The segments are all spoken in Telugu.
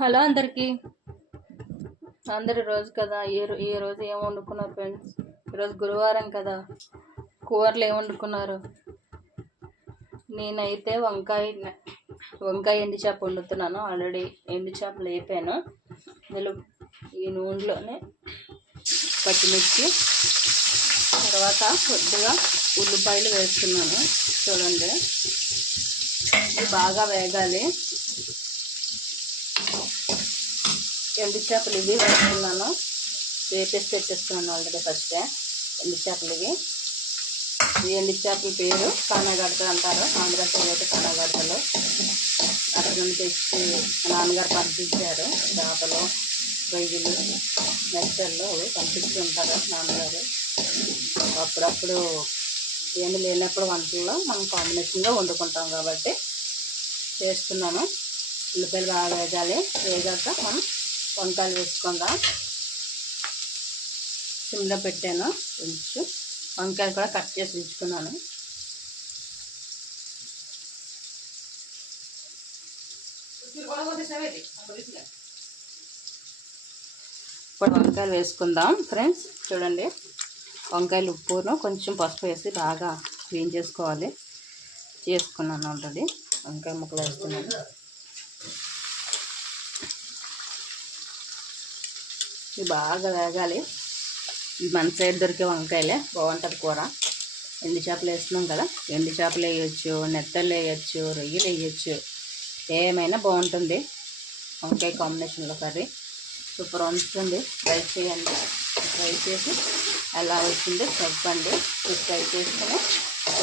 హలో అందరికీ. అందరు రోజు కదా, ఈ రోజు ఏం వండుకున్నారు ఫ్రెండ్స్? ఈరోజు గురువారం కదా, కూరలు ఏం వండుకున్నారు? నేనైతే వంకాయ ఎండు చేప వండుతున్నాను. ఆల్రెడీ ఎండు చేపలు వేపాను. ఇందులో ఈ నూనెలోనే పచ్చిమిర్చి, తర్వాత కొద్దిగా ఉల్లిపాయలు వేస్తున్నాను. చూడండి, ఇది బాగా వేగాలి. ఎండు చేపలు ఇవి వేస్తున్నాను. వేపేసి పెట్టేస్తున్నాను ఆల్రెడీ ఫస్టే. ఎండు చేపలు ఇవి. ఈ ఎండు చేపల పేరు కానగడతలు అంటారు. ఆంధ్ర సైడ్ అయితే కానగడతలు. అక్కడ నుండి తెచ్చి నాన్నగారు పంపించారు. చేపలు, రొయ్యలు, మెత్తళ్ళు అవి పంపిస్తుంటారు నాన్నగారు. అప్పుడప్పుడు ఏమి లేనప్పుడు వంటల్లో మనం కాంబినేషన్గా వండుకుంటాం కాబట్టి చేస్తున్నాను. ఉల్లిపాయలు బాగా వేగాలి. వేగాక మనం వంకాయలు వేసుకుందాం. సిమ్లో పెట్టాను. కొంచెం వంకాయలు కూడా కట్ చేసి ఉంచుకున్నాను. ఇప్పుడు వంకాయలు వేసుకుందాం ఫ్రెండ్స్. చూడండి, వంకాయలు ఉప్పును కొంచెం పసుపు వేసి బాగా క్లీన్ చేసుకోవాలి. చేసుకున్నాను ఆల్రెడీ. వంకాయ ముక్కలు వేస్తున్నాను. ఇవి బాగా వేగాలి. ఇవి మన సైడ్ దొరికే వంకాయలే, బాగుంటుంది కూర. ఎండు చేపలు వేస్తున్నాం కదా, ఎండు చేపలు వేయచ్చు, నెత్తళ్ళు వేయచ్చు, రొయ్యలు వేయచ్చు, ఏమైనా బాగుంటుంది. వంకాయ కాంబినేషన్లో కర్రీ సూపర్ ఉంటుంది. ట్రై చేయండి. ట్రై చేసి ఎలా వచ్చిందో చెప్పండి. ట్రై చేసుకుని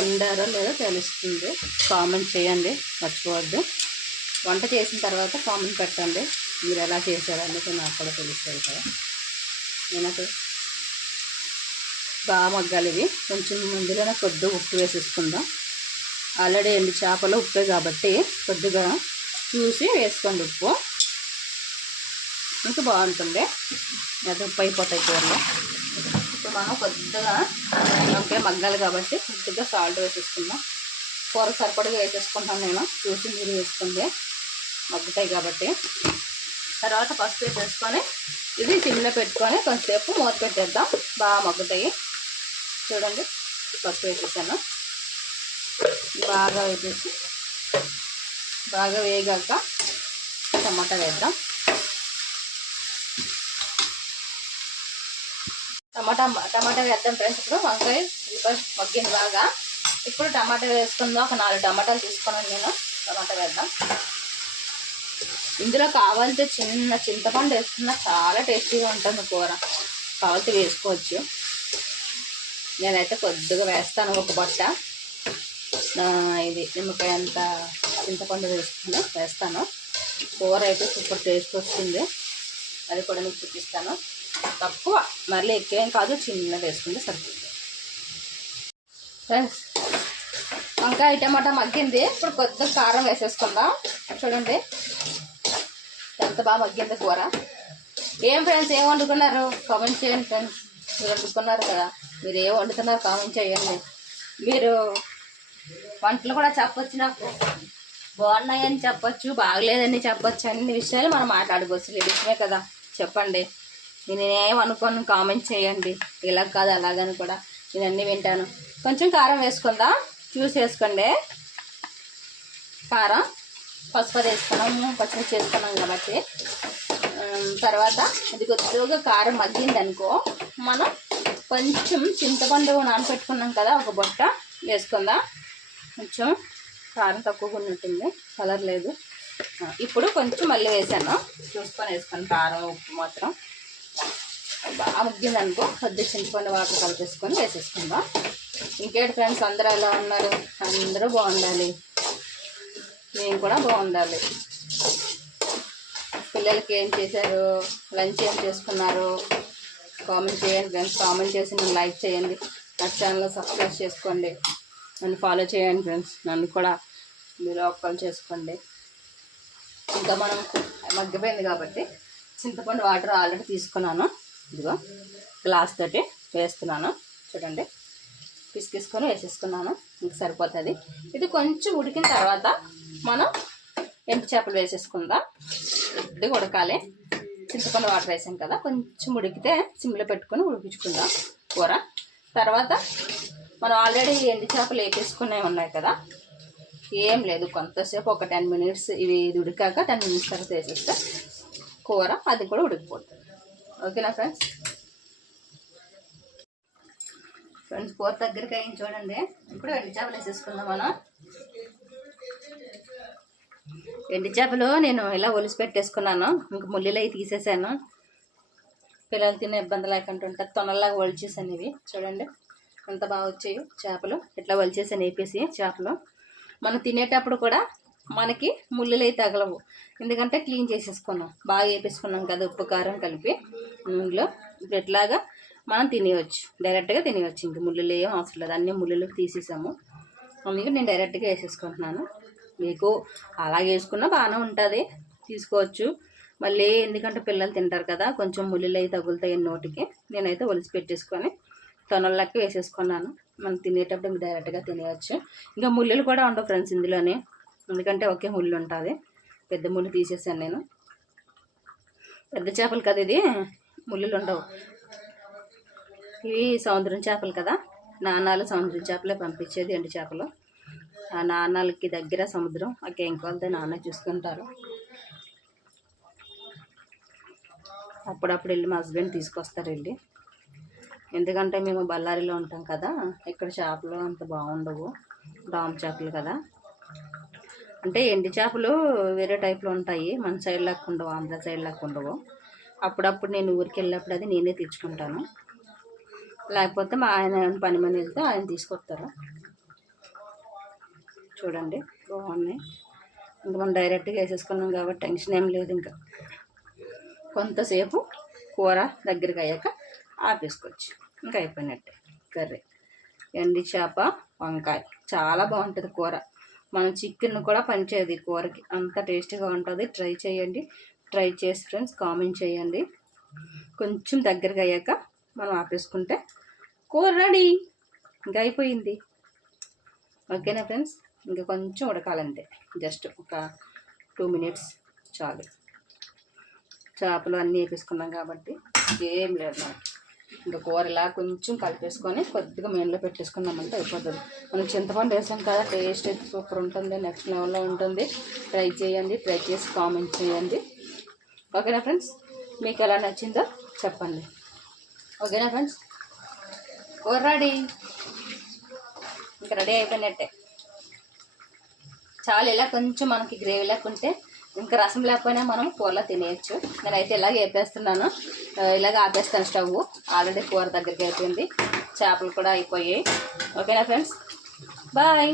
ఉండారో లేదో తెలుస్తుంది. కామెంట్ చేయండి, మర్చిపోవద్దు. వంట చేసిన తర్వాత కామెంట్ పెట్టండి, మీరు ఎలా చేశారనేది నాకు కూడా తెలుస్తుంది కదా. నేనైతే బాగా మగ్గాలి. ఇవి కొంచెం ముందుగానే కొద్దిగా ఉప్పు వేసేసుకుందాం. ఆల్రెడీ ఎండు చేపలు ఉప్పే కాబట్టి కొద్దిగా చూసి వేసుకోండి. ఉప్పు ఇంకా బాగుంటుంది. అది ఉప్పు అయిపోతాయి కూరలో. ఇప్పుడు మనం కొద్దిగా వంకాయ మగ్గాలి కాబట్టి కొద్దిగా సాల్ట్ వేసేసుకుందాం. కూర సరిపడగా వేసేసుకుంటాను నేను. చూసి మీరు వేసుకుంటే మగ్గుతాయి కాబట్టి. తర్వాత పసుపు వేసేసుకొని ఇది సిమ్లో పెట్టుకొని కొంచెంసేపు మూత పెట్టేద్దాం. బాగా మగ్గుతాయి. చూడండి, పసుపు వేసేసాను. బాగా వేసేసి బాగా వేగాక టమాటా వేద్దాం. టమాటా వేద్దాం ఫ్రెండ్స్. ఇప్పుడు వంకాయ మగ్గింది బాగా. ఇప్పుడు టమాటా వేసుకుందాం. ఒక 4 టమాటాలు తీసుకున్నాను నేను. టమాటా వేద్దాం. ఇందులో కావాలంటే చిన్న చింతపండు వేసుకున్నా చాలా టేస్టీగా ఉంటుంది కూర. కావాలంటే వేసుకోవచ్చు. నేనైతే కొద్దిగా వేస్తాను, ఒక బట్ట. ఇది నిమ్మకాయ అంత చింతపండు వేస్తాను. కూర అయితే సూపర్ టేస్ట్ వస్తుంది. అది కూడా మీకు చూపిస్తాను. తక్కువ, మళ్ళీ ఎక్కువేం కాదు, చిన్నది వేసుకుంటే సరిపోతుంది. ఫ్రెండ్స్, వంకాయ టమాటా మగ్గింది. ఇప్పుడు కొద్దిగా కారం వేసేసుకుందాం. చూడండి ఎంత బాగా మగ్గింది కూర. ఏం ఫ్రెండ్స్, ఏం వండుకున్నారు? కామెంట్ చేయండి ఫ్రెండ్స్. మీరు వండుకున్నారు కదా, మీరు ఏం వండుతున్నారు కామెంట్ చేయండి. మీరు వంటలు కూడా చెప్పొచ్చు, నాకు బాగున్నాయని చెప్పొచ్చు, బాగలేదని చెప్పొచ్చు. అన్ని విషయాలు మనం మాట్లాడుకోవచ్చు. లేడీస్మే కదా, చెప్పండి. నేను ఏమనుకోను, కామెంట్ చేయండి. ఇలా కాదు అలాగని కూడా నేను అన్నీ వింటాను. కొంచెం కారం వేసుకుందాం, చూసి వేసుకోండి. కారం, పసుపు వేసుకున్నాము, పచ్చిమిర్చి వేసుకున్నాం కాబట్టి. తర్వాత ఇది కొద్దిగా కారం మగ్గింది అనుకో, మనం కొంచెం చింతపండు నానబెట్టుకున్నాం కదా, ఒక బొట్ట వేసుకుందాం. కొంచెం కారం తక్కువగా ఉన్నట్టుంది, కలర్ లేదు. ఇప్పుడు కొంచెం మళ్ళీ వేసాను, చూసుకొని వేసుకొని కారం ఉప్పు మాత్రం. బాగా మగ్గింది అనుకో, కొద్దిగా చింతపండు వాటర్ కలిపేసుకొని వేసేసుకుందాం. ఇంకేంటి ఫ్రెండ్స్, అందరూ ఎలా ఉన్నారు? అందరూ బాగుండాలి, నేను కూడా బాగుండాలి. పిల్లలకి ఏం చేశారు, లంచ్ ఏం చేసుకున్నారు కామెంట్ చేయండి ఫ్రెండ్స్. కామెంట్ చేసి నన్ను లైక్ చేయండి. నా ఛానల్ సబ్స్క్రైబ్ చేసుకోండి, నన్ను ఫాలో చేయండి ఫ్రెండ్స్. నన్ను కూడా మీరు ఆఫర్ చేసుకోండి. ఇంకా మనం మగ్గిపోయింది కాబట్టి చింతపండు వాటర్ ఆల్రెడీ తీసుకున్నాను. ఇదిగో గ్లాస్ తోటి వేస్తున్నాను. చూడండి, పిసికిసుకొని వేసేసుకున్నాను. ఇంక సరిపోతుంది. ఇది కొంచెం ఉడికిన తర్వాత మనం ఎండు చేపలు వేసేసుకుందాం. కొద్దిగా ఉడకాలి. చింతపండు వాటర్ వేసాం కదా, కొంచెం ఉడికితే సిమ్లో పెట్టుకొని ఉడికించుకుందాం కూర. తర్వాత మనం ఆల్రెడీ ఎండు చేపలు వేపేసుకునేవి ఉన్నాయి కదా, ఏం లేదు కొంతసేపు ఒక 10 minutes ఇవి ఉడికాక 10 minutes తర్వాత వేసేస్తే కూర అది కూడా ఉడికిపోతుంది. ఓకేనా ఫ్రెండ్స్? కూర దగ్గరికి అయింది చూడండి. ఇప్పుడు ఎండు చేపలు వేసేసుకుందాం మనం. ఎండు చేపలు నేను ఇలా ఒలిసి పెట్టేసుకున్నాను, ఇంక ముళ్ళులు అవి తీసేసాను, పిల్లలు తినే ఇబ్బంది లేకుండా ఉంటుంది. తొనల్లాగా ఒలిచేసాను. ఇవి చూడండి ఎంత బాగా వచ్చాయి చేపలు. ఇట్లా ఒలిచేసాను వేపేసి చేపలు. మనం తినేటప్పుడు కూడా మనకి ముళ్ళులు అయితే తగలవు, ఎందుకంటే క్లీన్ చేసేసుకున్నాం, బాగా వేపేసుకున్నాం కదా ఉప్పు కారం కలిపి ఇందులో. ఇప్పుడు ఇట్లాగా మనం తినేయచ్చు, డైరెక్ట్గా తినేయచ్చు, ఇంక ముళ్ళులు ఏం అవసరం లేదు, అన్ని ముళ్ళులు తీసేసాము. అందుకే నేను డైరెక్ట్గా వేసేసుకుంటున్నాను. మీకు అలాగే వేసుకున్నా బాగానే ఉంటుంది, తీసుకోవచ్చు. మళ్ళీ ఎందుకంటే పిల్లలు తింటారు కదా, కొంచెం ముళ్ళులు అవి తగులుతాయి నోటికి. నేనైతే ఒలిసి పెట్టేసుకొని తొనలకి వేసేసుకున్నాను. మనం తినేటప్పుడు డైరెక్ట్గా తినేయచ్చు. ఇంకా ముళ్ళులు కూడా ఉండవు ఫ్రెండ్స్ ఇందులోనే, ఎందుకంటే ఒకే ముళ్ళు ఉంటుంది. పెద్ద ముళ్ళు తీసేసాను నేను, పెద్ద చేపలు కదా ఇది, ముళ్ళులు ఉండవు. ఇవి సముద్రం చేపలు కదా, నాణాలు సముద్రం చేపలే పంపించేది ఎండు చేపలు. ఆ నాణాలకి దగ్గర సముద్రం, ఆ కేంకోలతో నాన్న చూసుకుంటారు. అప్పుడప్పుడు వెళ్ళి మా హస్బెండ్ తీసుకొస్తారు వెళ్ళి, ఎందుకంటే మేము బళ్ళారిలో ఉంటాం కదా, ఇక్కడ చేపలు అంత బాగుండవు, డామ్ చేపలు కదా. అంటే ఎండు చేపలు వేరే టైప్లో ఉంటాయి, మన సైడ్ లాగా ఉండవు, ఆంధ్ర సైడ్ లాగా ఉండవు. అప్పుడప్పుడు నేను ఊరికి వెళ్ళినప్పుడు అది నేనే తెచ్చుకుంటాను, లేకపోతే మా ఆయన పని మీద వెళ్తే ఆయన తీసుకొస్తారు. చూడండి బాగున్నాయి. ఇంకా మనం డైరెక్ట్గా వేసేసుకున్నాం కాబట్టి టెన్షన్ ఏం లేదు. ఇంకా కొంతసేపు కూర దగ్గరికి అయ్యాక ఆపేసుకోవచ్చు, ఇంకా అయిపోయినట్టే కర్రీ. ఎండు చేప వంకాయ చాలా బాగుంటుంది కూర. మనం చికెన్ కూడా పనిచేయదు కూరకి, అంత టేస్టీగా ఉంటుంది. ట్రై చేయండి, ట్రై చేసి ఫ్రెండ్స్ కామెంట్ చేయండి. కొంచెం దగ్గరికి అయ్యాక మనం ఆపేసుకుంటే కూర రెడీ, ఇంకా అయిపోయింది. ఓకేనా ఫ్రెండ్స్? ఇంకా కొంచెం ఉడకాలంతే, జస్ట్ ఒక 2 minutes చాలు. చేపలు అన్నీ వేపేసుకున్నాం కాబట్టి ఏం లేదు మనకి. ఇంకా కూర ఇలా కొంచెం కలిపేసుకొని కొద్దిగా మెయిన్లో పెట్టేసుకున్నామంటే అయిపోతుంది. మనం చింతపండు వేసాం కదా, టేస్ట్ అయితే సూపర్ ఉంటుంది, నెక్స్ట్ లెవెల్లో ఉంటుంది. ట్రై చేయండి, ట్రై చేసి కామెంట్ చేయండి. ఓకేనా ఫ్రెండ్స్? మీకు ఎలా నచ్చిందో చెప్పండి. ఓకేనా ఫ్రెండ్స్? కూర రెడీ, ఇంకా రెడీ అయిపోయినట్టే. చాలా ఇలా కొంచెం మనకి గ్రేవీ లేకుంటే, ఇంకా రసం లేకపోయినా మనం కూరలో తినేయచ్చు. నేనైతే ఇలాగ వేపేస్తున్నాను, ఇలాగ ఆపేస్తాను స్టవ్. ఆల్రెడీ కూర దగ్గరికి అయిపోయింది, చేపలు కూడా అయిపోయాయి. ఓకేనా ఫ్రెండ్స్? బాయ్.